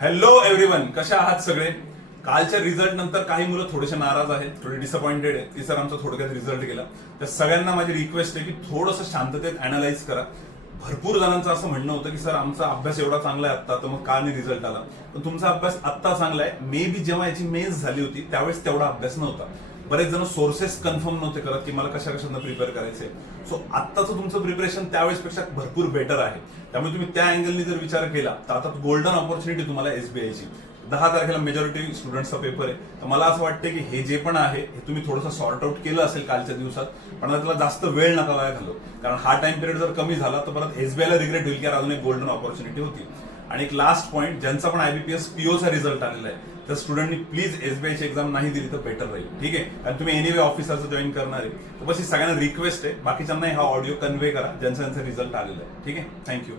Hello everyone, कशा आहात सगळे? कालच्या रिझल्ट नंतर काही मुलं थोडेसे नाराज आहेत, थोडे डिसअपॉइंटेड आहेत की सर आमचा थोडक्यात रिझल्ट गेला. तर सगळ्यांना माझी रिक्वेस्ट आहे की थोडंसं शांततेत अनालाइज करा. भरपूर जणांचं असं म्हणणं होतं की सर आमचा अभ्यास एवढा चांगला आहे आता, तर मग का नाही रिझल्ट आला? पण तुमचा अभ्यास आत्ता चांगला आहे. मे बी जेव्हा याची मेन्स झाली होती त्यावेळेस तेवढा अभ्यास नव्हता. बरेच जण सोर्सेस कन्फर्म नव्हते करत की मला कशा कशांना प्रिपेअर करायचंय. सो आत्ताचं तुमचं प्रिपरेशन त्यावेळेस पेक्षा भरपूर बेटर आहे. त्यामुळे तुम्ही त्या अँगलनी जर विचार केला तर आता गोल्डन ऑपॉर्च्युनिटी तुम्हाला एसबीआयची. 10 तारखेला मेजॉरिटी स्टुडंट्सचा पेपर आहे. तर मला असं वाटतं की हे जे पण आहे हे तुम्ही थोडंसं सॉर्ट आउट केलं असेल कालच्या दिवसात, पण आता त्याला जास्त वेळ नका वाया घालू. कारण हा टाइम पिरियड जर कमी झाला तर परत एसबीआयला रिग्रेट होईल की अजून एक गोल्डन ऑपॉर्च्युनिटी होती. आणि एक लास्ट पॉईंट, ज्यांचा पण आयबीपीएस पीओचा रिझल्ट आलेला आहे त्या स्टुडंटनी प्लीज एसबीआयची एक्झाम नाही दिली तर बेटर राहील. ठीक आहे, कारण तुम्ही एनिवे ऑफिसरचं जॉईन करणार आहे. तर बस ही सगळ्यांना रिक्वेस्ट आहे. बाकीच्यांना हा ऑडिओ कन्व्हे करा ज्यांचा रिझल्ट आलेला आहे. ठीक आहे, थँक्यू.